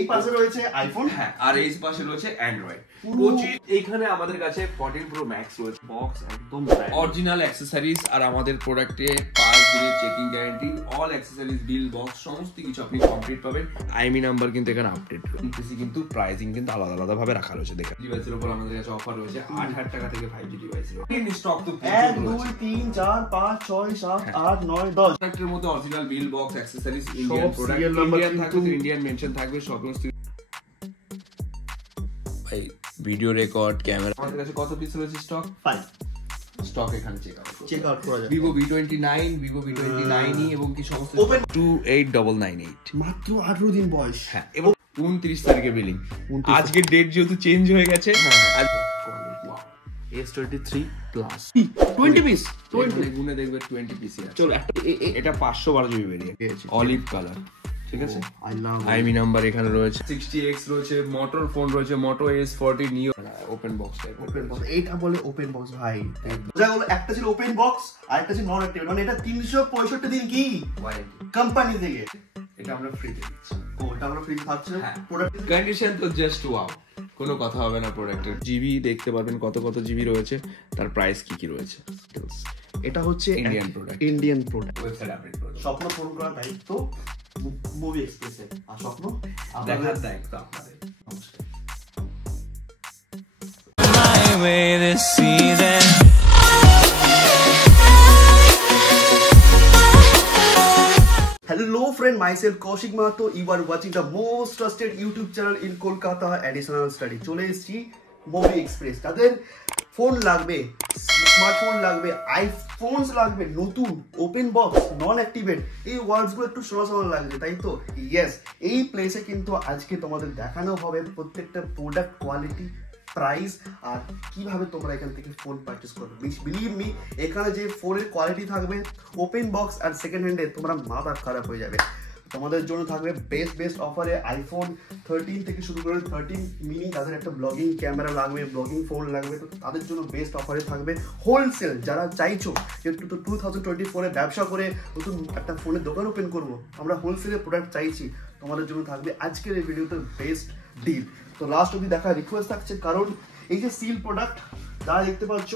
এই পাশে রয়েছে আইফোন, হ্যাঁ, আর এই পাশে রয়েছে অ্যান্ড্রয়েড। এইখানে আমাদের কাছে 14 Pro Max রয়েছে, বক্স একদম অরিজিনাল অ্যাকসেসরিজ, আর আমাদের প্রোডাক্টে 5 দিনের চেকিং গ্যারান্টি, অল অ্যাকসেসরিজ, বিল, বক্স সমস্ত কিছু আপনি কমপ্লিট পাবেন। আইএমই নাম্বার কিন্তু এখানে আপডেট রয়েছে, কিন্তু প্রাইসিং কিন্তু আলাদা আলাদা ভাবে রাখা রয়েছে। দেখেন ডিভাইসের উপর আমাদের কাছে অফার রয়েছে 8000 টাকা থেকে 5G ডিভাইস স্টক তো 1 2 3 4 5 6 7 8 9 10 প্রোডাক্টের মধ্যে original bill, box, accessories, Indian product, Indian থাকবে, ইন্ডিয়ান মেনশন থাকবে, সমস্ত ভাই ভিডিও রেকর্ড, ক্যামেরা। আমাদের কাছে কত পিস রয়েছে স্টক? 5 স্টক এখানে চেক আউট করা যাবে। Vivo V29, Vivo V29e এবং কি সমস্ত 28998 মাত্র 18 দিন বয়স। হ্যাঁ, এবং 29 তারিখে বিলিং। আজকে ডেট যেহেতু চেঞ্জ হয়ে গেছে, আজ S23 প্লাস 20 পিস, 20 গুণে দেখবে 20 পিস আছে। চলো এটা 512 জিবি ভেরিয়েন্ট, অলিভ কালার, ঠিক আছে। আইএমই নাম্বার এখানে রয়েছে, 60X রয়েছে, মোটর ফোন রয়েছে, মোটো S40 নিও, open box type. Open box, এটা বলে ওপেন বক্স ভাই। যেগুলো একটা ছিল ওপেন বক্স আর একটা ছিল নন অ্যাক্টিভ, মানে এটা 365 দিন কি ওয়ারেন্টি কোম্পানি থেকে। এটা আমরা ফ্রিতে দিচ্ছি। ওটা আমরা ফ্রি থাকছে। প্রোডাক্ট কন্ডিশন তো জাস্ট ওয়াও, কোনো কথা হবে না। প্রোডাক্টের জিবি দেখতে পারবেন, কত কত জিবি রয়েছে, তার প্রাইস কি কি রয়েছে। এটা হচ্ছে Indian product, Indian product. Website update করুন। স্বপ্ন পূরণ করার দায়িত্ব মুভি এক্সপ্রেসের, আর স্বপ্ন দেখার দায়িত্ব আপনাদের। Hello friend, myself Kaushik Mahato. You are watching the most trusted YouTube channel in Kolkata, Additional Study. চলে এসেছি মুভি এক্সপ্রেস। তাদের ফোন লাগবে, স্মার্টফোন লাগবে, আইফোনস লাগবে, নতুন ওপেন বক্স, নন অ্যাক্টিভেট, এই ওয়ার্ডসগুলো একটু শোনা শোনা লাগছে, তাই তো? ইয়েস, এই প্লেসে কিন্তু আজকে তোমাদের দেখানো হবে প্রত্যেকটা প্রোডাক্ট কোয়ালিটি, প্রাইস, আর কিভাবে তোমরা এখান থেকে ফোন পারচেস করবে। বিলিভ মি, এখানে যে ফোনের কোয়ালিটি থাকবে ওপেন বক্স আর সেকেন্ড হ্যান্ডে, তোমরা মাথা খারাপ হয়ে যাবে। তোমাদের জন্য থাকবে বেস্ট অফারে আইফোন 13 থেকে শুরু করে 13 মিনি। যাদের একটা ব্লগিং ক্যামেরা লাগবে, ব্লগিং ফোন লাগবে, তো তাদের জন্য বেস্ট অফারে থাকবে হোলসেল। যারা চাইছো যে 2024-এ ব্যবসা করে নতুন একটা ফোনের দোকান ওপেন করবো, আমরা হোলসেলের প্রোডাক্ট চাইছি, তোমাদের জন্য থাকবে আজকের এই ভিডিওতে বেস্ট ডিল। তো লাস্ট অবধি দেখা রিকোয়েস্ট থাকছে, কারণ এই যে সিল প্রোডাক্ট যা দেখতে পাচ্ছ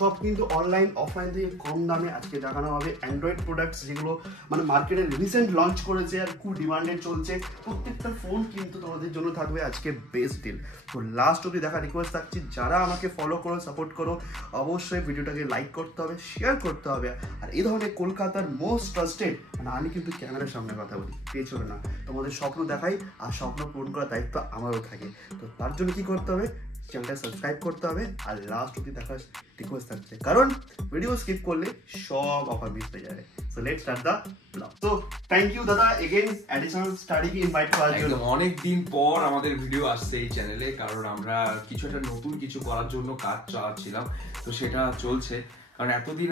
সব কিন্তু অনলাইন অফলাইন থেকে কম দামে আজকে দেখানো হবে। অ্যান্ড্রয়েড প্রোডাক্টস যেগুলো মানে মার্কেটে রিসেন্ট লঞ্চ করেছে আর খুব ডিমান্ডেড চলছে, প্রত্যেকটা ফোন কিন্তু তোমাদের জন্য থাকবে আজকে বেস্ট ডিল। তো লাস্ট অবধি দেখা রিকোয়েস্ট থাকছে, যারা আমাকে ফলো করো, সাপোর্ট করো, অবশ্যই ভিডিওটাকে লাইক করতে হবে, শেয়ার করতে হবে। আর এই ধরনের কলকাতার মোস্ট ট্রাস্টেড, মানে আমি কিন্তু ক্যামেরার সামনে কথা বলি, পেছনে না, তোমাদের স্বপ্ন দেখাই, আর স্বপ্ন পূরণ করার দায়িত্ব আমারও থাকে। তো তার জন্য কি করতে হবে, চ্যানেলটা সাবস্ক্রাইব করতে হবে, আর লাস্ট অবধি দেখার রিকোয়েস্ট থাকছে, কারণ ভিডিও স্কিপ করলে সব অফার মিস হয়ে যাবে। So let's start the blog. So thank you দাদা এগেইন অ্যাডিশনাল স্টাডিকে ইনভাইট করার জন্য। অনেক দিন পর আমাদের ভিডিও আসছে এই চ্যানেলে, কারণ আমরা কিছু একটা নতুন কিছু করার জন্য কাজ চালাচ্ছিলাম, তো সেটা চলছে। কারণ এতদিন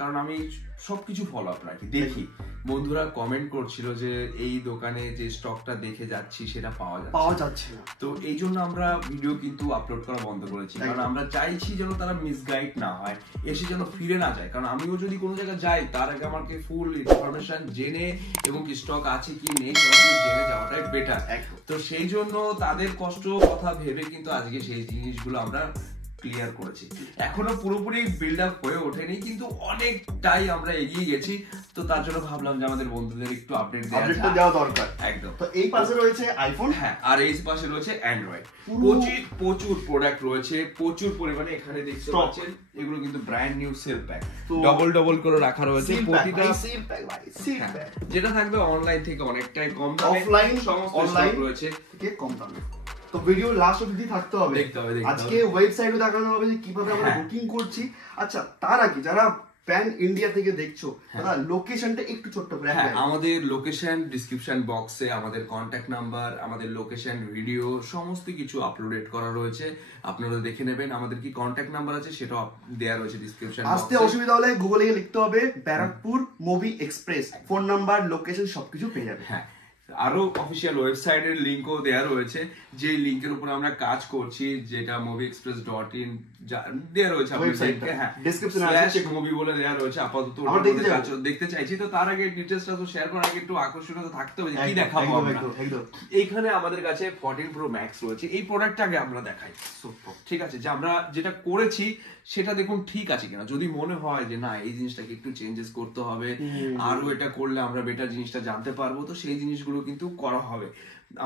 কারণ আমি সবকিছু ফলো আপ রাখি, দেখি বন্ধুরা কমেন্ট করছিল যে এই দোকানে যে স্টকটা দেখে যাচ্ছি সেটা পাওয়া যাচ্ছে না, তো এই জন্য আমরা ভিডিও কিন্তু আপলোড করা বন্ধ করেছি। কারণ আমরা চাইছি যেন তারা মিসগাইড না হয়, এসে যেন ফিরে না যায়। কারণ আমিও যদি কোনো জায়গায় যাই, তার আগে আমাকে ফুল ইনফরমেশন জেনে এবং কি স্টক আছে কি নেই সবকিছু জেনে যাওয়াটাই বেটার। তো সেই জন্য তাদের কষ্ট কথা ভেবে কিন্তু আজকে সেই জিনিসগুলো আমরা ক্লিয়ার করেছি। এখনো পুরোপুরি বিল্ড আপ হয়ে ওঠেনি, কিন্তু অনেকটাই আমরা এগিয়ে গেছি। তো তার জন্য ভাবলাম যে আমাদের বন্ধুদের একটু আপডেট দেওয়া দরকার। একদম। তো এই পাশে রয়েছে আইফোন, হ্যাঁ, আর এই পাশে রয়েছে অ্যান্ড্রয়েড। প্রচুর প্রোডাক্ট রয়েছে, প্রচুর পরিমাণে এখানে দেখতে পাচ্ছেন। এগুলো কিন্তু brand new sell pack, double করে রাখা রয়েছে। প্রতিটা যেটা থাকবে অনলাইন থেকে অনেকটাই কম দামে, অফলাইন সমস্ত স্টক রয়েছে থেকে কম দামে। তো ভিডিও লাস্ট অবধি থাকতে হবে, দেখতে হবে। আজকে ওয়েবসাইটে দেখানো হবে যে কিভাবে আমরা বুকিং করছি। আচ্ছা, তার আগে যারা প্যান ইন্ডিয়া থেকে দেখছো, দাদা লোকেশনটা একটু ছোট্ট করে। হ্যাঁ, আমাদের লোকেশন ডিসক্রিপশন বক্সে আমাদের কন্ট্যাক্ট নাম্বার, আমাদের লোকেশন, ভিডিও সমস্ত কিছু আপলোডেড করা রয়েছে, আপনারা দেখে নেবেন। আমাদের কি কন্ট্যাক্ট নাম্বার আছে সেটা দেয়া রয়েছে ডিসক্রিপশন বক্সে। আসতে অসুবিধা হলে গুগলে গিয়ে লিখতে হবে Barrackpore movie express, phone number, location সবকিছু পেয়ে যাবে। হ্যাঁ, আরো অফিসিয়াল ওয়েবসাইটের লিংকও দেওয়া রয়েছে, যে লিংকের উপর আমরা কাজ করছি, যেটা movieexpress.in দেয়া রয়েছে ওয়েবসাইটে, হ্যাঁ ডেসক্রিপশনে আছে, মুভি বলে দেয়া রয়েছে। আপাতত আমরা দেখতে চাইছি। তো তার আগে ডিটেইলসটা তো শেয়ার করার আগে একটু আকর্ষণীয় থাকতে হবে কি দেখাবো আমরা। এইখানে আমাদের কাছে 14 Pro Max রয়েছে। এই প্রোডাক্টটা আগে আমরা দেখাই, ঠিক আছে, যে আমরা যেটা করেছি সেটা দেখুন ঠিক আছে কিনা। যদি মনে হয় যে না এই জিনিসটাকে একটু চেঞ্জেস করতে হবে, আরো এটা করলে আমরা বেটার জিনিসটা জানতে পারবো, তো সেই জিনিসগুলো কিন্তু করা হবে।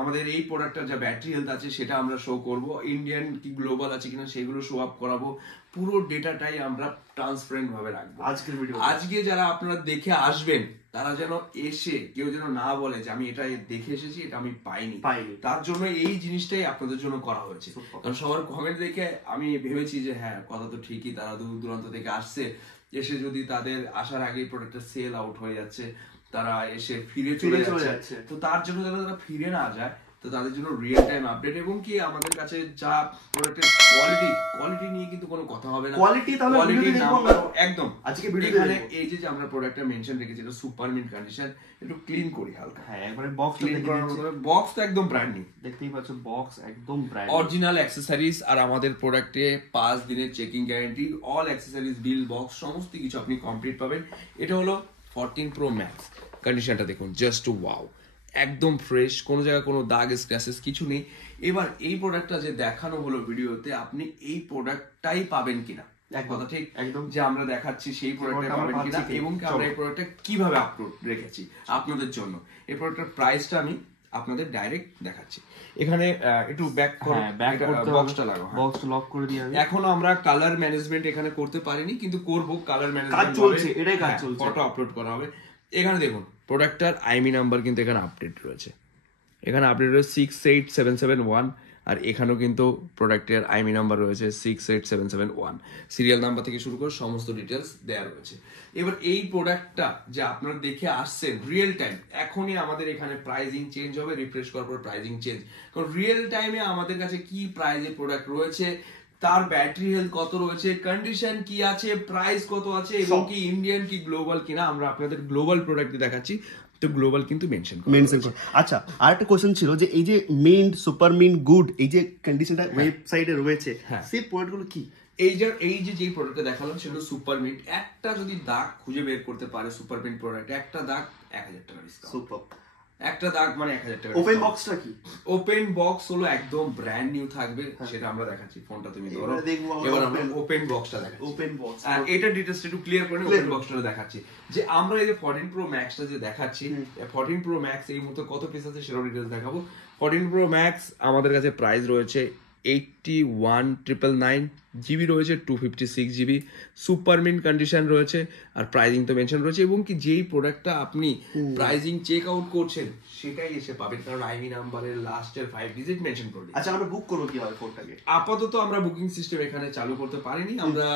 আমাদের এই প্রোডাক্টটার যা ব্যাটারি হেলথ আছে সেটা আমরা শো করব, ইন্ডিয়ান কি গ্লোবাল আছে কিনা সেগুলো শো আপ করাবো, পুরো ডেটাটাই আমরা ট্রান্সপারেন্ট ভাবে রাখবো আজকের ভিডিও। আজকে যারা আপনারা দেখে আসবেন তারা যেন এসে কেউ যেন না বলে যে আমি এটা দেখে এসেছি, এটা আমি পাইনি। তার জন্য এই জিনিসটাই আপনাদের জন্য করা হয়েছে। কারণ সবার কমেন্ট দেখে আমি ভেবেছি যে হ্যাঁ কথা তো ঠিকই, তারা দূর দূরান্ত থেকে আসছে, এসে যদি তাদের আসার আগেই প্রোডাক্টটা সেল আউট হয়ে যাচ্ছে, তারা এসে ফিরে চলে যাচ্ছে, তো তার জন্য যারা তারা ফিরে না যায়, তো তাদের জন্য রিয়েল টাইম আপডেট এবং কি আমাদের কাছে যা প্রোডাক্টের কোয়ালিটি নিয়ে কিন্তু কোনো কথা হবে না। কোয়ালিটি একদম আজকে এখানে এই যে আমরা প্রোডাক্টটা মেনশন রেখেছি, এটা সুপার মিন্ট কন্ডিশন, একটু ক্লিন করি হালকা। হ্যাঁ একবারে বক্স তো একদম ব্র্যান্ড নিউ, দেখতেই পাচ্ছ বক্স একদম ব্র্যান্ড, অরিজিনাল অ্যাকসেসরিজ। আর আমাদের প্রোডাক্টে 5 দিনের checking guarantee, all accessories bill box সমস্ত কিছু আপনি কমপ্লিট পাবেন। এটা হলো 14 Pro Max। কন্ডিশনটা দেখুন, জাস্ট ওয়াও, একদম ফ্রেশ, কোনো জায়গায় কোনো দাগ স্ক্র্যাচেস কিছু নেই। এবার এই প্রোডাক্টটা যে দেখানো হলো ভিডিওতে, আপনি এই প্রোডাক্টটাই পাবেন কিনা, কথা ঠিক একদম যে আমরা দেখাচ্ছি সেই প্রোডাক্টটা পাবেন কিনা, এবং আমরা এই প্রোডাক্টটা কিভাবে আপলোড রেখেছি আপনাদের জন্য। এই প্রোডাক্টের প্রাইসটা আমি আপনাদের ডাইরেক্ট দেখাচ্ছি। এখানে একটু ব্যাক করো, বক্সটা লাগাও, বক্স লক করে দিই। এখনো আমরা কালার ম্যানেজমেন্ট এখানে করতে পারিনি, কিন্তু করব। কালার ম্যানেজমেন্ট চলছে, এটাই কাজ চলছে, ফটো আপলোড করা হবে। এখানে দেখুন প্রোডাক্টটার আইমি নাম্বার কিন্তু এখানে আপডেট রয়েছে, এখানে আপডেট রয়েছে 68771, আর এখানেও কিন্তু প্রোডাক্টের আইমি নাম্বার রয়েছে 68771। সিরিয়াল নাম্বার থেকে শুরু করে সমস্ত ডিটেলস দেওয়া রয়েছে। এবার এই প্রোডাক্টটা যে আপনারা দেখে আসছেন রিয়েল টাইম, এখনই আমাদের এখানে প্রাইজিং চেঞ্জ হবে, রিফ্রেশ করার পর প্রাইজিং চেঞ্জ। কারণ রিয়েল টাইমে আমাদের কাছে কি প্রাইজে প্রোডাক্ট রয়েছে, তার ব্যাটারি হেলথ কত রয়েছে, কন্ডিশন কি আছে, প্রাইস কত আছে, এবং কি ইন্ডিয়ান কি গ্লোবাল কিনা, আমরা আপনাদের গ্লোবাল প্রোডাক্ট দেখাচ্ছি, তো গ্লোবাল কিন্তু মেনশন করে। আচ্ছা, আরেকটা কোশ্চেন ছিল যে এই যে মিন্ট, সুপার মিন্ট, গুড, এই যে কন্ডিশনটা ওয়েবসাইটে রয়েছে, সেই প্রোডাক্টগুলো কি? এই যে প্রোডাক্টটা দেখালাম সেটা সুপার মিন্ট। একটা যদি দাগ খুঁজে বের করতে পারে সুপার মিন্ট প্রোডাক্ট, একটা দাগ 1000 টাকা ডিসকাউন্ট। সুপার, একটা দাগ মানে 1000 টাকা। ওপেন বক্সটা কি? ওপেন বক্স হলো একদম ব্র্যান্ড নিউ থাকবে, সেটা আমরা দেখাচ্ছি। ফোনটা তুমি ধরো, এবার আমরা ওপেন বক্সটা দেখাচ্ছি। ওপেন বক্স, আর এটা ডিটেইলস একটু ক্লিয়ার করে ওপেন বক্সটা দেখাচ্ছি। যে আমরা এই যে 14 Pro Max টা যে দেখাচ্ছি, 14 Pro Max এই মুহূর্তে কত পিস আছে সেটা ডিটেইলস দেখাবো। 14 Pro Max আমাদের কাছে প্রাইস রয়েছে 81,999, জিবি রয়েছে 256 জিবি, সুপার মিন্ট কন্ডিশন রয়েছে, আর প্রাইজিং তো মেনশন রয়েছে। এবং কি যেই প্রোডাক্টটা আপনি প্রাইজিং চেক আউট করছেন সেটাই এসে পাবেন, কারণ আইমি নাম্বারের লাস্টের 5 ডিজিট মেনশন করে। আচ্ছা, আমরা বুক করব কিভাবে ফোনটাকে? আপাতত আমরা বুকিং সিস্টেম এখানে চালু করতে পারিনি, আমরা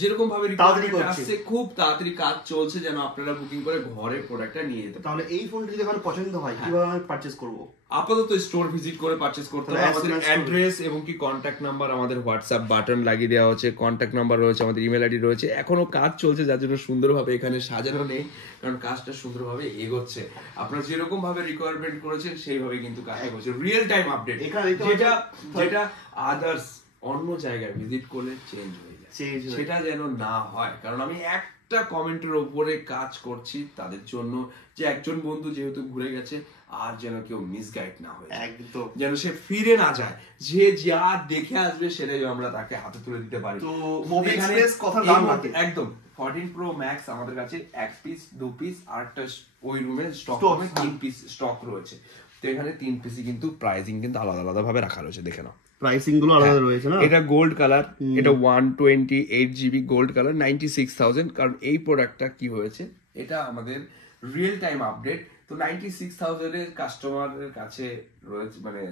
যেরকম ভাবে রিকোয়ারমেন্ট আসছে খুব তাড়াতাড়ি কাজ চলছে যেন আপনারা বুকিং করে ঘরে প্রোডাক্টটা নিয়ে যেতে পারেন। তাহলে এই ফোনটা যদি আমার পছন্দ হয় কিভাবে আমি পারচেজ করব? আপাতত স্টোর ভিজিট করে পারচেজ করতে হবে। আমাদের অ্যাড্রেস এবং কি কন্টাক্ট নাম্বার, আমাদের হোয়াটসঅ্যাপ বাটন লাগিয়ে দেওয়া হচ্ছে, কন্টাক্ট নাম্বার রয়েছে, আমাদের ইমেল আইডি রয়েছে। এখনো কাজ চলছে যার জন্য সুন্দরভাবে এখানে সাজানো নেই, কারণ কাজটা সুন্দরভাবে এগোচ্ছে। আপনারা যেরকম ভাবে রিকোয়ারমেন্ট করেছেন সেইভাবে কিন্তু কাজ এগোচ্ছে। রিয়েল টাইম আপডেট, যেটা আদার্স অন্য জায়গায় ভিজিট করলে চেঞ্জ হয়ে যায়, সেটা যেন না হয়। কারণ আমি একটা কমেন্টের উপরে কাজ করছি তাদের জন্য, যে একজন বন্ধু যেহেতু ঘুরে গেছে আর যেন কেউ মিসগাইড না হয়, একদম যেন সে ফিরে না যায়, যে যা দেখে আসবে সেটাই আমরা তাকে হাতে তুলে দিতে পারি। তো মুভি এক্সপ্রেস কথা দাম রাখে একদম। 14 Pro Max আমাদের কাছে 1 পিস 2 পিস আরটা ওই রুমে স্টক হবে, 3 পিস স্টক রয়েছে। তো এখানে 3 পিসই কিন্তু প্রাইসিং কিন্তু আলাদা আলাদা ভাবে রাখা রয়েছে, দেখে নাও প্রাইসিং গুলো আলাদা রয়েছে না। এটা গোল্ড কালার, এটা 128 জিবি গোল্ড কালার 96,000। কারণ এই প্রোডাক্টটা কি হয়েছে, এটা আমাদের রিয়েল টাইম আপডেট। তো 96,000 এর কাস্টমারের কাছে রয়েছে, মানে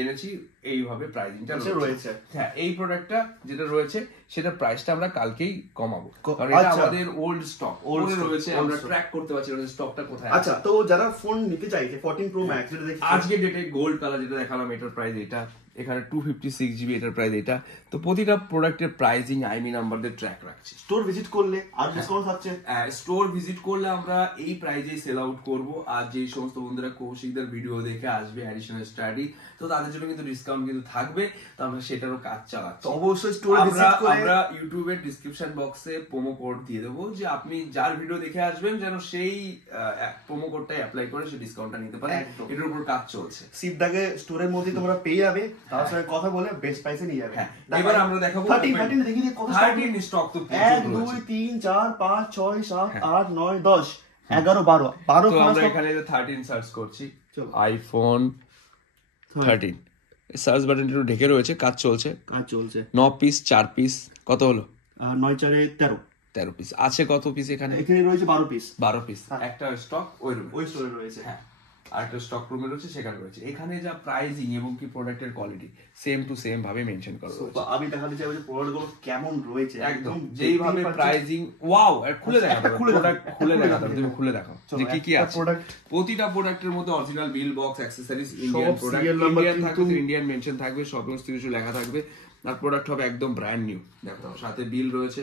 এনেছি এইভাবে প্রাইসিংটা রয়েছে। হ্যাঁ, এই প্রোডাক্টটা যেটা রয়েছে সেটা প্রাইসটা আমরা কালকেই কমাবো, কারণ এটা আমাদের ওল্ড স্টক রয়েছে, আমরা ট্র্যাক করতে পারছি ওদের স্টকটা কোথায়। আচ্ছা, তো যারা ফোন নিতে চাইছে 14 Pro Max যেটা দেখি আজকে ডেটে গোল্ড কালার যেটা দেখালাম, এটার প্রাইস এটা, এখানে 256 জিবি এটার প্রাইস এটা। তো প্রতিটা প্রোডাক্টের প্রাইসিং আইমি নাম্বার দিয়ে ট্র্যাক রাখছি। স্টোর ভিজিট করলে আর ডিসকাউন্ট থাকছে। স্টোর ভিজিট করলে আমরা এই প্রাইজেই সেল আউট করব। আর যেই সমস্ত বন্ধুরা কৌশিকদের ভিডিও দেখে আসবে অ্যাডিশনাল স্টাডি, তো তাদের জন্য কিন্তু ডিসকাউন্ট কিন্তু থাকবে। তো আমরা সেটারও কাজ চালাচ্ছি। তো অবশ্যই স্টোরে ভিজিট করে আমরা ইউটিউবের ডেসক্রিপশন বক্সে প্রোমো কোড দিয়ে দেবো, যে আপনি যার ভিডিও দেখে আসবেন যেন সেই প্রোমো কোডটাই অ্যাপ্লাই করে সেই ডিসকাউন্টটা নিতে পারে। এটার উপর কাজ চলছে। সিপদাকে স্টোরের মধ্যে তোমরা পেয়ে যাবে, তার সঙ্গে কথা বলে বেস্ট প্রাইসে নিয়ে যাবে। এবার আমরা দেখাবো 13 দেখি কত স্টক। তো 1 2 3 4 5 6 7 8 9 10 11 12 তো আমরা এখানে 13 সার্চ করছি, আইফোন 13 সার্চ বাটনটা একটু ঢেকে রয়েছে, কাজ চলছে 9 পিস 4 পিস কত হলো? 9 4 13 পিস আছে। কত পিস এখানে? এখানে রয়েছে 12 পিস। একটা স্টক ওই স্টোরে রয়েছে। হ্যাঁ, আর একটা স্টক রুমে রয়েছে, সেখানে রয়েছে। এখানে যা প্রাইসিং এবং কি প্রোডাক্টের কোয়ালিটি সেম টু সেম ভাবে মেনশন করা রয়েছে। আমি দেখাতে চাইবো যে প্রোডাক্টগুলো কেমন রয়েছে, একদম যেইভাবে প্রাইসিং। ওয়াও, খুলে দেখাও প্রোডাক্ট, খুলে দেখাও তুমি, খুলে দেখাও যে কি কি আছে। প্রতিটা প্রোডাক্টের মধ্যে original bill, box, accessories, Indian product, Indian থাকবে, ইন্ডিয়ান মেনশন থাকবে, সমস্ত কিছু লেখা থাকবে। আর প্রোডাক্ট হবে একদম ব্র্যান্ড নিউ। দেখো সাথে বিল রয়েছে,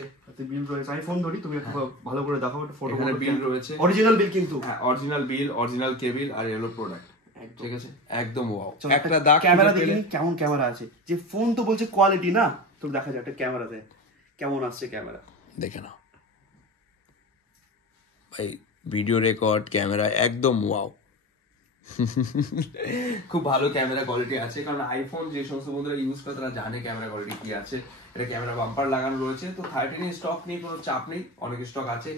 আমি ফোন ধরি, তুমি ভালো করে দেখাও ফটো। এখানে বিল রয়েছে, অরিজিনাল বিল কিন্তু। হ্যাঁ, অরিজিনাল বিল, অরিজিনাল কেবিল আর এলো প্রোডাক্ট। ঠিক আছে, একদম ওয়াও। একটা দাগ ক্যামেরা দেখি কেমন ক্যামেরা আছে, যে ফোন তো বলছে কোয়ালিটি না, তো দেখা যায় একটা ক্যামেরাতে কেমন আসছে ক্যামেরা দেখে নাও ভাই। ভিডিও রেকর্ড, ক্যামেরা একদম ওয়াও। খুব ভালো ক্যামেরা কোয়ালিটি আছে, কারণ আইফোন যে সমস্ত বন্ধুরা ইউজ করে তারা জানে ক্যামেরা কোয়ালিটি কি আছে। এটা ক্যামেরা বাম্পার লাগানো রয়েছে। তো 13 স্টক নিয়ে কোনো চাপ নেই, অনেক স্টক আছে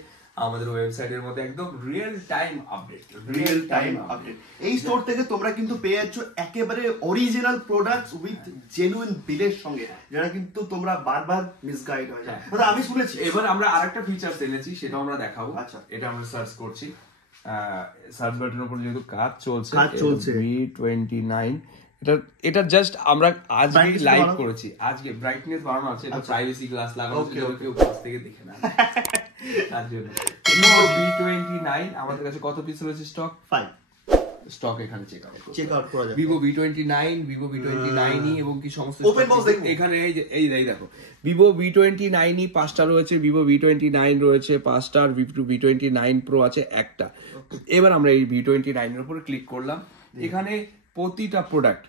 আমাদের ওয়েবসাইটের মধ্যে। একদম রিয়েল টাইম আপডেট। এই স্টোর থেকে তোমরা কিন্তু পেয়ে যাচ্ছ একেবারে অরিজিনাল প্রোডাক্টস উইথ জেনুইন বিলের সঙ্গে, যেটা কিন্তু তোমরা বারবার মিসগাইড হয়ে যায়। আমি শুনেছি। এবার আমরা আরেকটা ফিচারস এনেছি, সেটা আমরা দেখাবো। আচ্ছা, এটা আমরা সার্চ করছি, সার্চ বাটনের উপর যেহেতু কাজ চলছে V29। এটা জাস্ট আমরা আজকে লাইভ করেছি। আজকে ব্রাইটনেস বাড়ানো আছে, এটা প্রাইভেসি গ্লাস লাগানো আছে, কেউ কাছ থেকে দেখে না। তার জন্য V29 আমাদের কাছে কত পিস রয়েছে? স্টক 5 স্টক এখানে চেক আউট করা যাবে। Vivo V29 এবং কি সমস্ত ওপেন বক্স দেখো এখানে। এই দেখো Vivo V29 5টা রয়েছে, Vivo V29 রয়েছে 5টা, V29 Pro আছে একটা। এবার আমরা এই V29 এর উপর ক্লিক করলাম, এখানে প্রতিটা প্রোডাক্ট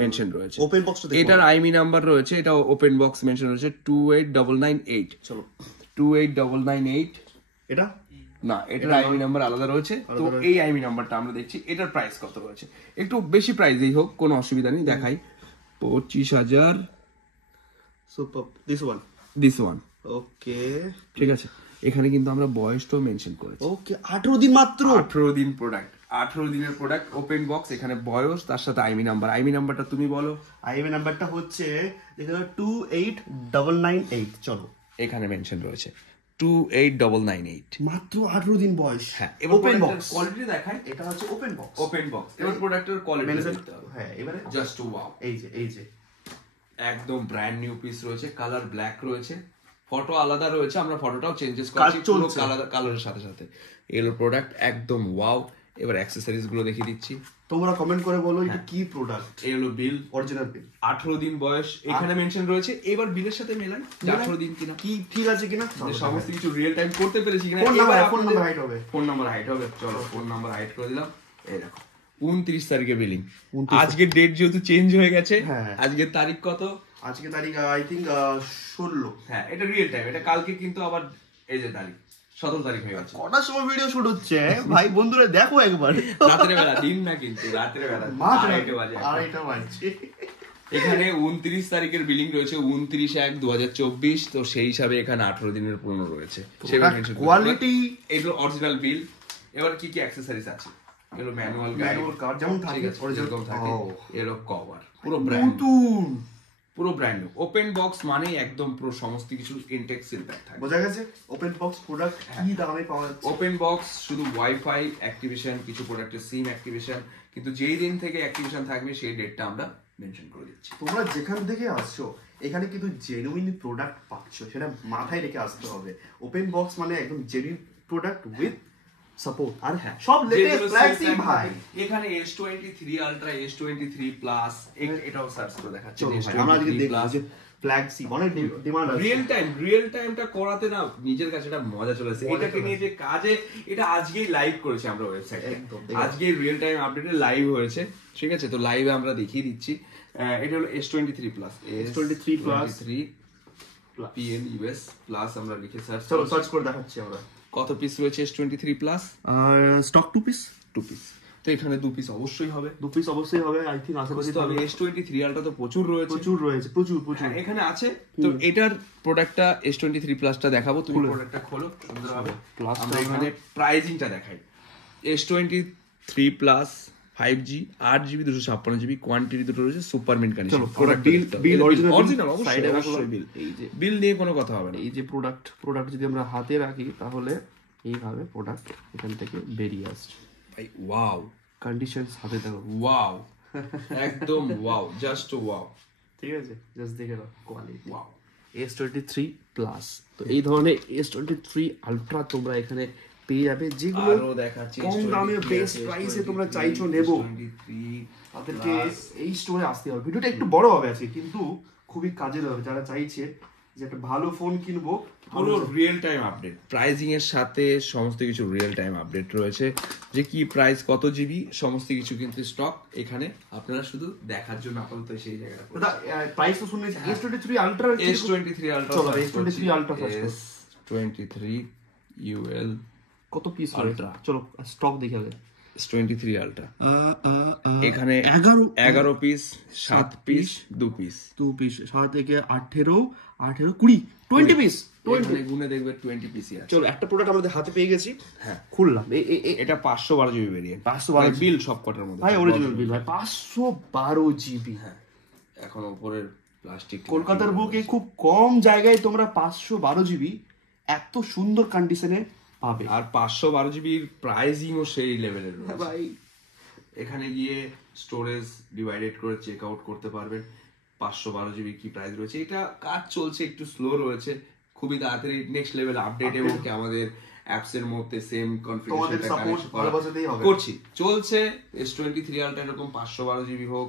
মেনশন রয়েছে। ওপেন বক্সটা দেখো, এটার আইমি নাম্বার রয়েছে, এটা ওপেন বক্স মেনশন রয়েছে 28998। চলো 28998। এটা না, এটার আইমি নাম্বার আলাদা রয়েছে। তো এই আইমি নাম্বারটা আমরা দেখছি, এটার প্রাইস কত রয়েছে। একটু বেশি প্রাইসেই হোক, কোনো অসুবিধা নেই, দেখাই 25,000। সুপার, দিস ওয়ান ওকে, ঠিক আছে। এখানে কিন্তু আমরা বয়সটাও মেনশন করেছি। ওকে, 18 দিন মাত্র। 18 দিন প্রোডাক্ট, 18 দিনের প্রোডাক্ট, ওপেন বক্স, এখানে বয়স, তার সাথে আইমি নাম্বার। আইমি নাম্বারটা তুমি বলো। আইমি নাম্বারটা হচ্ছে দেখো 28998। চলো, এখানে মেনশন রয়েছে 28998। মাত্র 18 দিন বয়স। হ্যাঁ, এবার ওপেন বক্স কোয়ালিটি দেখাই। এটা হচ্ছে ওপেন বক্স। এবার প্রোডাক্টের কোয়ালিটি দেখতে হবে। হ্যাঁ, এবারে জাস্ট ওয়াও। এই যে একদম ব্র্যান্ড নিউ পিস রয়েছে, কালার ব্ল্যাক রয়েছে, ফটো আলাদা রয়েছে, আমরা ফটোটাও চেঞ্জেস করছি পুরো কালারের সাথে সাথে। এলো প্রোডাক্ট একদম ওয়াও। এবার অ্যাকসেসরিজ গুলো দেখিয়ে দিচ্ছি, তোমরা কমেন্ট করে বলো এটা কি প্রোডাক্ট। এই হলো বিল, অরিজিনাল বিল, 18 দিন বয়স এখানে মেনশন রয়েছে। এবার বিলের সাথে মেলান 18 দিন কিনা, কি ঠিক আছে কিনা, সমস্ত কিছু রিয়েল টাইম করতে পেরেছি কিনা। ফোন নাম্বার হাইড হবে, চলো ফোন নাম্বার হাইড করে দিলাম। এই দেখো 29 তারিখে বিলিং। আজকের ডেট যেহেতু চেঞ্জ হয়ে গেছে, আজকের তারিখ কত? আজকে তারিখ আই থিংক 16। হ্যাঁ, এটা রিয়েল টাইম। এটা কালকে কিন্তু আবার এই যে তারিখ 17 তারিখ হয়ে গেছে। কটার সময় ভিডিও শুট হচ্ছে ভাই বন্ধুরা দেখো একবার। রাতের বেলা, দিন না কিন্তু, রাতের বেলা 2:30 বাজে। এখানে 29 তারিখের বিলিং রয়েছে 29/1/2024। তো সেই হিসাবে এখানে 18 দিনের পুরনো রয়েছে। কোয়ালিটি এগুলো অরিজিনাল বিল। এবার কি কি অ্যাকসেসরিজ আছে? এগুলো ম্যানুয়াল কার্ড যেমন থাকে, অরিজিনাল থাকে। এলো কভার, পুরো ব্র্যান্ড নিউ। ওপেন বক্স মানে একদম পুরো সমস্ত কিছু ইনটেক সিল প্যাক থাকে। বোঝা গেছে ওপেন বক্স প্রোডাক্ট কি দামে পাওয়া যাচ্ছে। ওপেন বক্স শুধু ওয়াইফাই অ্যাক্টিভেশন, কিছু প্রোডাক্টের সিম অ্যাক্টিভেশন, কিন্তু যেই দিন থেকে অ্যাক্টিভেশন থাকবে সেই ডেটটা আমরা মেনশন করে দিচ্ছি। তোমরা যেখান থেকে আসছো এখানে কিন্তু জেনুইন প্রোডাক্ট পাচ্ছ, সেটা মাথায় রেখে আসতে হবে। ওপেন বক্স মানে একদম জেনুইন প্রোডাক্ট উইথ সাপোর্ট। আর হ্যাঁ, সব লেটেস্ট ফ্ল্যাগশিপ ভাই। এখানে S23 আলট্রা, S23 প্লাস, এটাও সার্চ করে দেখাচ্ছি। আমরা আজকে দেখলাম যে ফ্ল্যাগশিপ অনেক ডিমান্ড আছে। রিয়েল টাইমটা করাতে না নিজের কাছে একটা মজা চলে আসে। এটাকে নিয়ে যে কাজে, এটা আজকেই লাইভ করেছে আমরা ওয়েবসাইটে। আজকে রিয়েল টাইম আপডেটে লাইভ হয়েছে, ঠিক আছে। তো লাইভে আমরা দেখিয়ে দিচ্ছি। এটা হলো S23 plus, S23 plus PN US plus আমরা লিখে সার্চ চলো সার্চ করে দেখাচ্ছি আমরা। কত পিস রয়েছে S23 প্লাস? আর স্টক 2 পিস। 2 পিস, তো এখানে 2 পিস অবশ্যই হবে। 2 পিস অবশ্যই হবে, আই থিংক আশেপাশে তো আমি S23 আলট্রা তো প্রচুর রয়েছে, প্রচুর এখানে আছে। তো এটার প্রোডাক্টটা S23 প্লাসটা দেখাবো, তুমি প্রোডাক্টটা খোলো সুন্দরভাবে। আমরা এখানে প্রাইজিংটা দেখাই। S23 plus 5G 8GB 256GB quantity দুটো রয়েছে, সুপার মিন্ট কন্ডিশন। বিল অরিজিনাল অবশ্যই বিল, এই যে বিল নিয়ে কোনো কথা হবে না। এই যে প্রোডাক্ট যদি আমরা হাতে রাখি তাহলে এইভাবে প্রোডাক্ট এখান থেকে বেরিয়ে আসছে ভাই। ওয়াও, কন্ডিশন হাতে দেখো, ওয়াও, একদম ওয়াও, জাস্ট ওয়াও। ঠিক আছে, জাস্ট দেখে নাও কোয়ালিটি। Wow, S23 plus. তো এই ধরনের S23 আলট্রা তোমরা এখানে পেয়ে যাবে, যেগুলো আরো দেখাচ্ছি কম দামে বেস্ট প্রাইসে তোমরা চাইছো নেবো, তাদেরকে এই স্টোরে আসতে হবে। ভিডিওটা একটু বড় হবে আছে কিন্তু খুবই কাজের হবে যারা চাইছে যে একটা ভালো ফোন কিনবো। পুরো রিয়েল টাইম আপডেট, প্রাইজিং এর সাথে সমস্ত কিছু রিয়েল টাইম আপডেট রয়েছে, যে কি প্রাইস, কত জিবি, সমস্ত কিছু কিন্তু স্টক এখানে আপনারা শুধু দেখার জন্য আপাতত সেই জায়গাটা। প্রাইস তো শুনেছি S23 আলট্রা, S23 আলট্রা, চলো S23 আলট্রা সার্চ করো। S23 UL কত পিস আলট্রা, চলো স্টক দেখে আগে। S23 আলট্রা এখানে 11 পিস, 7 পিস, 2 পিস, 7 থেকে 18 20 20 পিস, এখানে গুনে দেখবে 20 পিসই আছে। চলো একটা প্রোডাক্ট আমাদের হাতে পেয়ে গেছি, হ্যাঁ খুললাম। এটা 512 জিবি ভেরিয়েন্ট, 512 বিল সব কটার মধ্যে ভাই, অরিজিনাল বিল ভাই, 512 জিবি। হ্যাঁ, এখন উপরের প্লাস্টিক। কলকাতার বুকে খুব কম জায়গায় তোমরা 512 জিবি এত সুন্দর কন্ডিশনে পাবে, আর 512 জিবির প্রাইসিংও সেই লেভেলের রয়েছে ভাই। এখানে গিয়ে স্টোরেজ ডিভাইডেড করে চেক আউট করতে পারবেন 512 জিবি কি প্রাইস রয়েছে। এটা কাজ চলছে, একটু স্লো রয়েছে, খুবই তাড়াতাড়ি নেক্সট লেভেল আপডেট এবং কি আমাদের অ্যাপস এর মধ্যে সেম কনফিগারেশনটা কানেক্ট করছি, চলছে। S23 আলট্রা এরকম 512 জিবি হোক,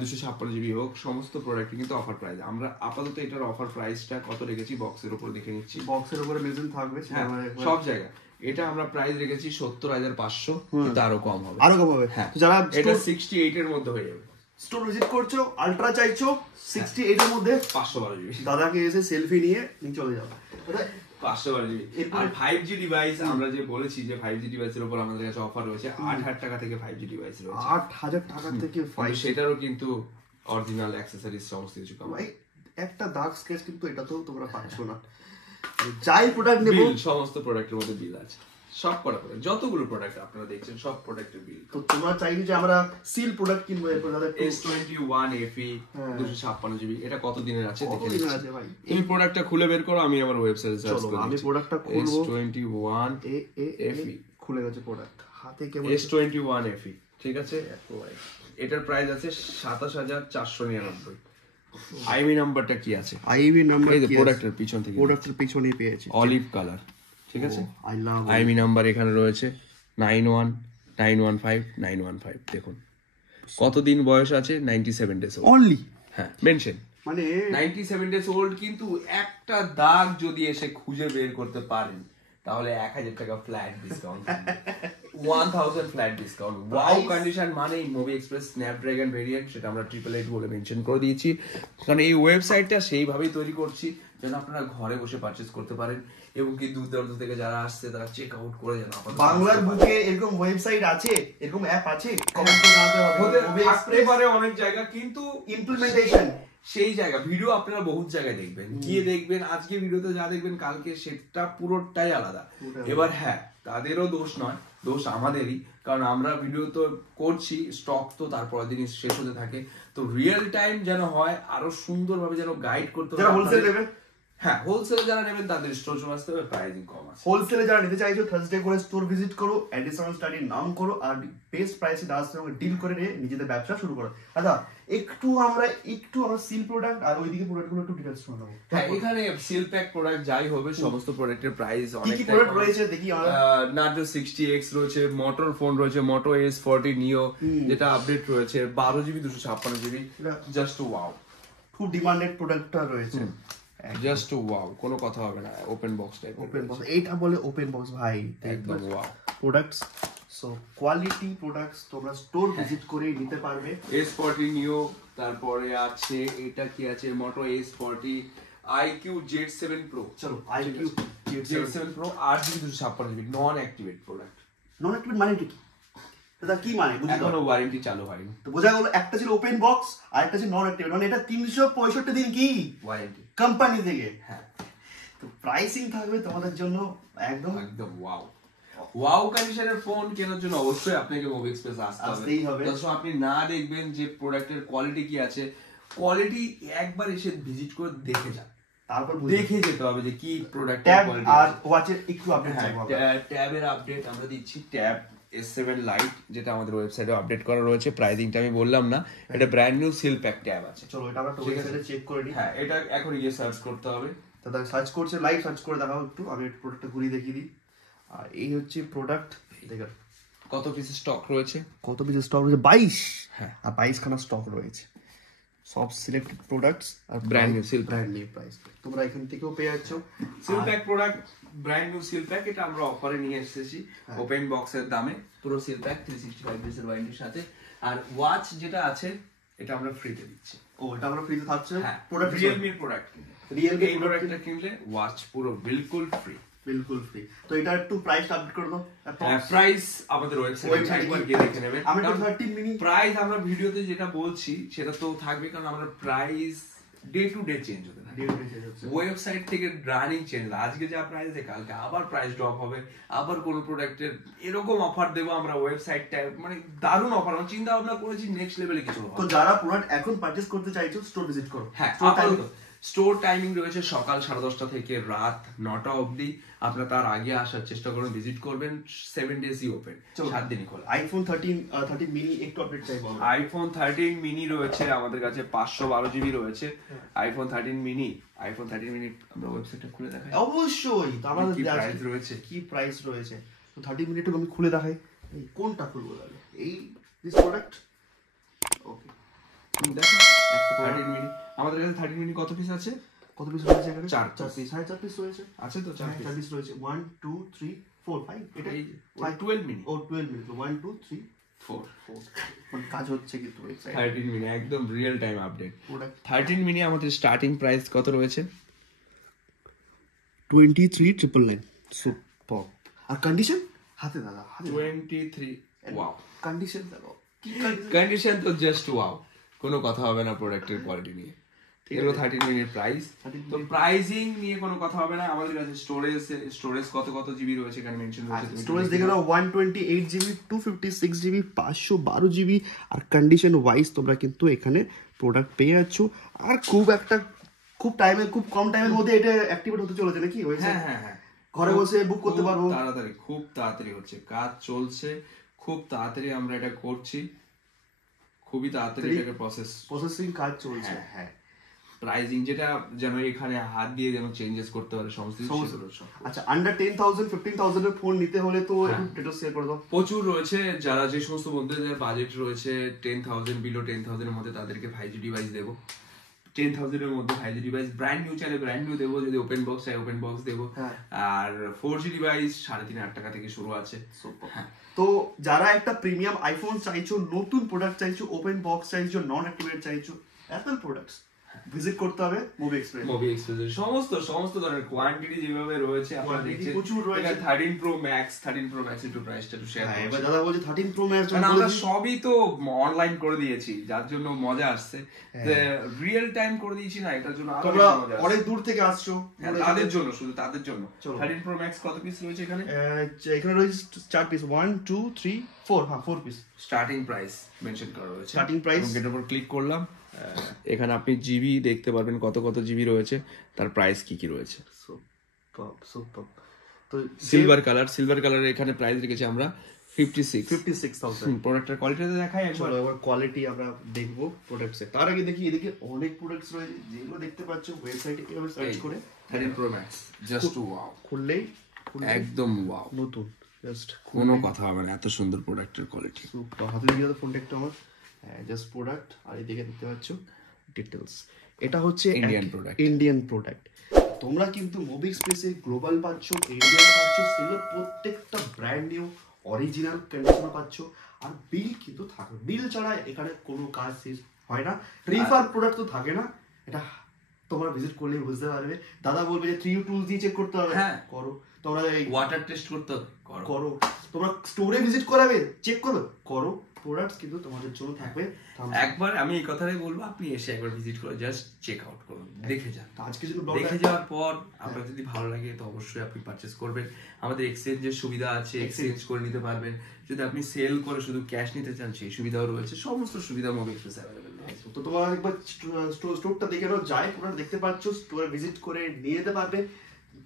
256 জিবি হোক, সমস্ত প্রোডাক্টই কিন্তু অফার প্রাইস। আমরা আপাতত এটার অফার প্রাইসটা কত রেখেছি বক্সের উপর দেখে নিচ্ছি, বক্সের উপরে মেনশন থাকবে সব জায়গায়। এটা আমরা প্রাইস রেখেছি 70,500, কিন্তু আরো কম হবে, হ্যাঁ। যারা এটা 68 এর মধ্যে হয়ে যাবে। স্টোর ভিজিট করছো, আলট্রা চাইছো 68 এর মধ্যে, 512 জিবি, দাদাকে এসে সেলফি নিয়ে চলে যাবে। 512 জিবি। আর 5G ডিভাইস আমরা যে বলেছি যে 5G ডিভাইসের উপর আমাদের কাছে অফার রয়েছে, 8,000 টাকা থেকে 5G ডিভাইস রয়েছে, 8,000 টাকা থেকে 5, সেটারও কিন্তু অরিজিনাল অ্যাকসেসরিজ সমস্ত কিছু কম। ভাই একটা দাগ স্কেচ কিন্তু এটা তো তোমরা পাচ্ছ না। যাই প্রোডাক্ট নেব, সমস্ত প্রোডাক্টের মধ্যে বিল আছে, সব প্রোডাক্ট, যতগুলো প্রোডাক্ট আপনারা দেখছেন সব প্রোডাক্টের বিল। তো তোমরা চাইলে যে আমরা সিল প্রোডাক্ট কিনবো, এরপর দাদা S21 FE 256 জিবি, এটা কত দিনের আছে দেখে কত দিনের আছে ভাই? এই প্রোডাক্টটা খুলে বের করো, আমি আমার ওয়েবসাইটে সার্চ চলো করি। আমি প্রোডাক্টটা খুলবো। S21 FE খুলে গেছে প্রোডাক্ট হাতে, কেমন S21 FE, ঠিক আছে। এটার প্রাইস আছে 27,499। আইমি নাম্বারটা কি আছে? আইবি নাম্বার এই যে কি? প্রোডাক্টের পিছন থেকে, প্রোডাক্টের পিছনেই পেয়েছি, অলিভ কালার, ঠিক আছে। আই লাভ আইমি নাম্বার এখানে রয়েছে 91915915। দেখুন কতদিন বয়স আছে, 97 ডেজ ওল্ড অনলি, হ্যাঁ মেনশন, মানে 97 ডেজ ওল্ড। কিন্তু একটা দাগ যদি এসে খুঁজে বের করতে পারেন তাহলে 1,000 টাকা flat discount, 1000 flat discount. Wow condition মানে মুভি এক্সপ্রেস স্ন্যাপড্রাগন ভেরিয়েন্ট, সেটা আমরা 888 বলে মেনশন করে দিয়েছি, কারণ এই ওয়েবসাইটটা সেইভাবেই তৈরি করছি যেন আপনারা ঘরে বসে পারচেজ করতে পারেন এবং কি দূর দূরান্ত থেকে যারা আসছে তারা চেক আউট করে যেন। বাংলার বুকে এরকম ওয়েবসাইট আছে, এরকম অ্যাপ আছে, কমেন্ট করে জানাতে হবে। মুভি এক্সপ্রেস পারে অনেক জায়গা, কিন্তু ইমপ্লিমেন্টেশন সেই জায়গা ভিডিও আপনারা বহুত জায়গায় দেখবেন, গিয়ে দেখবেন আজকে ভিডিওতে যা দেখবেন কালকে সেটা পুরোটাই আলাদা। এবার হ্যাঁ, তাদেরও দোষ নয়, দোষ আমাদেরই, কারণ আমরা ভিডিও তো করছি, স্টক তো তারপরের দিন শেষ হতে থাকে। তো রিয়েল টাইম যেন হয়, আরো সুন্দরভাবে যেন গাইড করতে যারা হোলসেল নেবে, হ্যাঁ হোলসেলে যারা নেবেন তাদের স্টোর চলে আসতে হবে, প্রাইসিং কম আছে। হোলসেলে যারা নিতে চাইছো থার্সডে করে স্টোর ভিজিট করো, অ্যাডিশনাল স্টাডির নাম করো, আর বেস্ট প্রাইসে দাদার সঙ্গে ডিল করে নিয়ে নিজেদের ব্যবসা শুরু করো। আচ্ছা একটু আমরা সিল প্রোডাক্ট আর ওইদিকে প্রোডাক্টগুলো একটু ডিটেইলস শুনে নেবো। হ্যাঁ, এখানে সিল প্যাক প্রোডাক্ট যাই হবে সমস্ত প্রোডাক্টের প্রাইস অনেক। কি প্রোডাক্ট রয়েছে দেখি আমরা। নার্জো 60X রয়েছে, মোটর ফোন রয়েছে, মোটো S40 নিও যেটা আপডেট রয়েছে, 12GB 256GB, জাস্ট ওয়াও, খুব ডিমান্ডেড প্রোডাক্টটা রয়েছে, জাস্ট ওয়াও, কোনো কথা হবে না। Open box type, open box, এইটা বলে ওপেন বক্স ভাই, একদম wow products. So quality products তোমরা স্টোর ভিজিট করে নিতে পারবে। S40 নিও, তারপরে আছে এটা কি আছে, মোটো S40 IQ Z7 Pro। চলো IQ Z7 Pro 8GB 256GB নন অ্যাক্টিভেট প্রোডাক্ট। নন অ্যাক্টিভেট মানে কি? এটা কি মানে বুঝি এখনো ওয়ারেন্টি চালু হয়নি। তো বোঝা গেল একটা ছিল ওপেন বক্স আর একটা ছিল নন অ্যাক্টিভেট, মানে এটা 365 দিন কি ওয়ারেন্টি কোম্পানি থেকে। হ্যাঁ, তো প্রাইসিং থাকবে তোমাদের জন্য একদম ওয়াও কন্ডিশনের ফোন কেনার জন্য অবশ্যই আপনাকে মোবি এক্সপ্রেস আসতেই হবে। দর্শক আপনি না দেখবেন যে প্রোডাক্টের কোয়ালিটি কি আছে, কোয়ালিটি একবার এসে ভিজিট করে দেখে যান, তারপর দেখে যেতে হবে যে কি প্রোডাক্টের ট্যাব কোয়ালিটি আর ওয়াচের একটু আপডেট চাইবো আমরা। ট্যাবের আপডেট আমরা দিচ্ছি। ট্যাব S7 Lite যেটা আমাদের ওয়েবসাইটে আপডেট করা রয়েছে, প্রাইসিংটা আমি বললাম না, এটা brand new seal pack tab আছে। চলো এটা আমরা ওয়েবসাইটে চেক করে নিই। হ্যাঁ, এটা এখন গিয়ে সার্চ করতে হবে। দাদা সার্চ করছে, লাইভ সার্চ করে দেখাও একটু, আমি প্রোডাক্টটা ঘুরিয়ে দেখিয়ে দিই। আর এই হচ্ছে প্রোডাক্ট, দেখেন কত পিস স্টক রয়েছে, কত পিস স্টক রয়েছে 22। হ্যাঁ, আর 22 খানা স্টক রয়েছে, সব সিলেক্টেড প্রোডাক্টস আর brand new seal brand new price. তোমরা এখান থেকেও পেয়ে যাচ্ছ seal pack product, brand new seal pack. এটা আমরা অফারে নিয়ে এসেছি ওপেন বক্সের দামে, পুরো সিল প্যাক 365 ডেজ এর ওয়ারেন্টির সাথে। আর ওয়াচ যেটা আছে এটা আমরা ফ্রিতে দিচ্ছি। ও এটা আমরা ফ্রিতে থাকছে হ্যাঁ, প্রোডাক্ট, রিয়েলমি প্রোডাক্ট রিয়েলমি এই প্রোডাক্টটা কিনলে ওয়াচ পুরো বিলকুল ফ্রি, বিলকুল ফ্রি। তো এটা একটু প্রাইস আপডেট করে দাও। প্রাইস আমাদের ওয়েবসাইটে একবার গিয়ে দেখে নেবেন। আমি 13 মিনি প্রাইস আমরা ভিডিওতে যেটা বলছি সেটা তো থাকবে, কারণ আমরা price day to day change হতে থাকে, ওয়েবসাইট থেকে রানিং চেঞ্জ। আজকে যা প্রাইস দেয় কালকে আবার প্রাইস ড্রপ হবে, আবার কোন প্রোডাক্টের এরকম অফার দেবো আমরা ওয়েবসাইটটা, মানে দারুণ অফার। আমরা চিন্তা ভাবনা করেছি নেক্সট লেভেলে কিছু। তো যারা প্রোডাক্ট এখন পারচেজ করতে চাইছো স্টোর ভিজিট করো। হ্যাঁ, স্টোর টাইমিং রয়েছে সকাল 10:30 থেকে রাত 9টা অবধি। আপনারা তার আগে আসার চেষ্টা করুন, ভিজিট করবেন। 7 ডেজই ওপেন, 7 দিনই খোলা। আইফোন 13 মিনি একটু আপডেট চাইবো। আইফোন 13 মিনি রয়েছে আমাদের কাছে, 512GB রয়েছে। আইফোন 13 মিনি আমরা ওয়েবসাইটটা খুলে দেখাই অবশ্যই। তো আমাদের কি প্রাইস রয়েছে, কি প্রাইস রয়েছে। তো 30 মিনিট আমি খুলে দেখাই। এই কোনটা খুলবো তাহলে? এই দিস প্রোডাক্ট। ওকে দেখো 13 মিনি আমাদের কাছে 13 মিনি কত পিস আছে, কত পিস রয়েছে এখানে? 4 পিস, 4 পিস রয়েছে। আছে তো 4 পিস রয়েছে। 1 2 3 4 5 এটা 12 মিনি। ও 12 মিনিট। 1 2 3 4 মানে কাজ হচ্ছে কিন্তু ওয়েবসাইট। 13 মিনি একদম রিয়েল টাইম আপডেট। 13 মিনি আমাদের স্টার্টিং প্রাইস কত রয়েছে? 23,999। সুপার। আর কন্ডিশন হাতে দাদা, হাতে 23। ওয়াও, কন্ডিশন দেখো কি কন্ডিশন তো জাস্ট ওয়াও, কোনো কথা হবে না প্রোডাক্টের কোয়ালিটি নিয়ে। এগুলো 13 মিনিট প্রাইস, তো প্রাইসিং নিয়ে কোনো কথা হবে না। আমাদের কাছে স্টোরেজ কত জিবি রয়েছে এখানে মেনশন রয়েছে। স্টোরেজ দেখে নাও 128GB, 256GB, 512GB। আর কন্ডিশন ওয়াইজ তোমরা কিন্তু এখানে প্রোডাক্ট পেয়ে যাচ্ছ। আর খুব কম টাইমের মধ্যে এটা অ্যাক্টিভেট হতে চলেছে নাকি? হ্যাঁ, ঘরে বসে বুক করতে পারবো খুব তাড়াতাড়ি হচ্ছে, কাজ চলছে খুব তাড়াতাড়ি, আমরা এটা করছি খুবই তাড়াতাড়ি, এটাকে প্রসেসিং কাজ চলছে। হ্যাঁ, প্রাইসিং যেটা যেন এখানে হাত দিয়ে যেন চেঞ্জেস করতে পারে সমস্ত কিছু। আচ্ছা, আন্ডার 10,000 15,000 এর ফোন নিতে হলে তো একটু ডিটেইলস শেয়ার করে দাও। প্রচুর রয়েছে, যারা যে সমস্ত বন্ধুদের বাজেট রয়েছে 10,000 বিলো 10,000 এর মধ্যে, তাদেরকে 5G ডিভাইস দেবো। 10,000 এর মধ্যে 5G ডিভাইস ব্র্যান্ড নিউ চাইলে ব্র্যান্ড নিউ দেবো, যদি ওপেন বক্স চাই ওপেন বক্স দেবো। আর 4G ডিভাইস 3,500 টাকা থেকে শুরু আছে। তো যারা একটা প্রিমিয়াম আইফোন চাইছো, নতুন প্রোডাক্ট চাইছো, ওপেন বক্স চাইছো, নন অ্যাক্টিভেট চাইছো, অ্যাপল প্রোডাক্টস ভিজিট করতে হবে মুভি এক্সপ্রেস। সমস্ত ধরনের কোয়ান্টিটি যেভাবে রয়েছে আপনারা দেখছেন প্রচুর রয়েছে। 13 Pro Max একটু প্রাইসটা একটু শেয়ার করছি। এবার দাদা বলছে 13 Pro Max আমরা সবই তো অনলাইন করে দিয়েছি, যার জন্য মজা আসছে। রিয়েল টাইম করে দিয়েছি না, এটার জন্য আরো মজা আসছে। অনেক দূর থেকে আসছো, তাদের জন্য, শুধু তাদের জন্য। 13 Pro Max কত পিস রয়েছে এখানে? এখানে রয়েছে 4 পিস, 1 2 3 4। হ্যাঁ, 4 পিস। স্টার্টিং প্রাইস মেনশন করা রয়েছে। স্টার্টিং প্রাইস এটার উপর ক্লিক করলাম, এখানে আপনি জিবি দেখতে পারবেন কত জিবি রয়েছে, তার প্রাইস কি রয়েছে। সুপার। তো সিলভার কালার এখানে প্রাইস রেখেছি আমরা 56,000। প্রোডাক্টের কোয়ালিটিটা দেখাই একবার। চলো এবার কোয়ালিটি আমরা দেখবো প্রোডাক্টসের। তার আগে দেখি এদিকে অনেক প্রোডাক্টস রয়েছে যেগুলো দেখতে পাচ্ছ ওয়েবসাইটে কিভাবে সার্চ করে। 13 Pro Max জাস্ট ওয়াও, খুললেই একদম ওয়াও, নতুন, জাস্ট কোনো কথা হবে না, এত সুন্দর প্রোডাক্টের কোয়ালিটি। সুপার। হাতে দিয়ে দাও ফোনটা একটু আমার। জাস্ট প্রোডাক্ট, আর এদিকে দেখতে পাচ্ছ ডিটেইলস। এটা হচ্ছে ইন্ডিয়ান প্রোডাক্ট। তোমরা কিন্তু মুভি এক্সপ্রেসে গ্লোবাল পাচ্ছ, ইন্ডিয়ান পাচ্ছ, সেগুলো প্রত্যেকটা ব্র্যান্ড নিউ অরিজিনাল কন্ডিশনার পাচ্ছ। আর বিল কিন্তু থাকে, বিল ছাড়া এখানে কোনো কাজ শেষ হয় না। রিফার প্রোডাক্ট তো থাকে না, এটা তোমরা ভিজিট করলেই বুঝতে পারবে। দাদা বলবে যে 3U টুলস দিয়ে চেক করতে হবে, হ্যাঁ করো। তোমরা এই ওয়াটার টেস্ট করতে হবে, করো। তোমরা স্টোরে ভিজিট করাবে, চেক করবে, করো। প্রোডাক্টস কিন্তু তোমাদের জন্য থাকবে। একবার আমি এই কথাটাই বলবো, আপনি এসে একবার ভিজিট করে জাস্ট চেক আউট করুন, দেখে যান। আজকে যদি দেখে যাওয়ার পর আপনার যদি ভালো লাগে তো অবশ্যই আপনি পারচেজ করবেন। আমাদের এক্সচেঞ্জের সুবিধা আছে, এক্সচেঞ্জ করে নিতে পারবেন। যদি আপনি সেল করে শুধু ক্যাশ নিতে চান সেই সুবিধাও রয়েছে, সমস্ত সুবিধা মোবি এক্সপ্রেস অ্যাভেলেবল রয়েছে। তো তোমরা একবার স্টোরটা দেখে নাও, যাই তোমরা দেখতে পাচ্ছ, স্টোরে ভিজিট করে নিয়ে যেতে পারবে।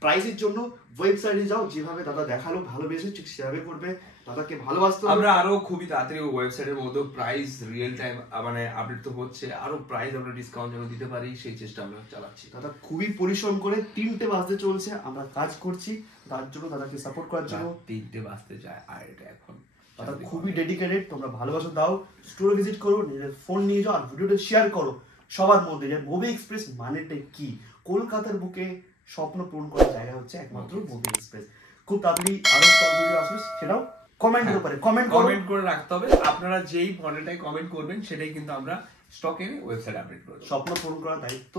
প্রাইসের জন্য ওয়েবসাইটে যাও, যেভাবে দাদা দেখালো ভালোবেসে ঠিক সেভাবে করবে। দাদাকে ভালোবাসতে হবে। আমরা আরো খুবই তাড়াতাড়ি ওয়েবসাইটের মধ্যে প্রাইস রিয়েল টাইম মানে আপডেট তো হচ্ছে, আরো প্রাইস আমরা ডিসকাউন্ট যেন দিতে পারি সেই চেষ্টা আমরা চালাচ্ছি। দাদা খুবই পরিশ্রম করে 3টে বাজতে চলছে, আমরা কাজ করছি তার জন্য, দাদাকে সাপোর্ট করার জন্য। 3টে বাজতে যায় আর এটা এখন দাদা খুবই ডেডিকেটেড। তোমরা ভালোবাসা দাও, স্টোরে ভিজিট করো, নিজের ফোন নিয়ে যাও আর ভিডিওটা শেয়ার করো সবার মধ্যে, যে মুভি এক্সপ্রেস মানেটা কি। কলকাতার বুকে স্বপ্ন পূরণ করার জায়গা হচ্ছে একমাত্র মুভি এক্সপ্রেস। খুব তাড়াতাড়ি আরো সব ভিডিও আসবে, সেটাও কমেন্টের উপরে কমেন্ট করে রাখতে হবে। আপনারা যেই মডেলটাই কমেন্ট করবেন সেটাই কিন্তু আমরা স্টক এনে ওয়েবসাইট আপডেট করব। স্বপ্ন পূরণ করার দায়িত্ব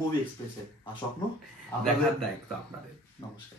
মুভি এক্সপ্রেসের, আর স্বপ্ন দেখার দায়িত্ব আপনাদের। নমস্কার।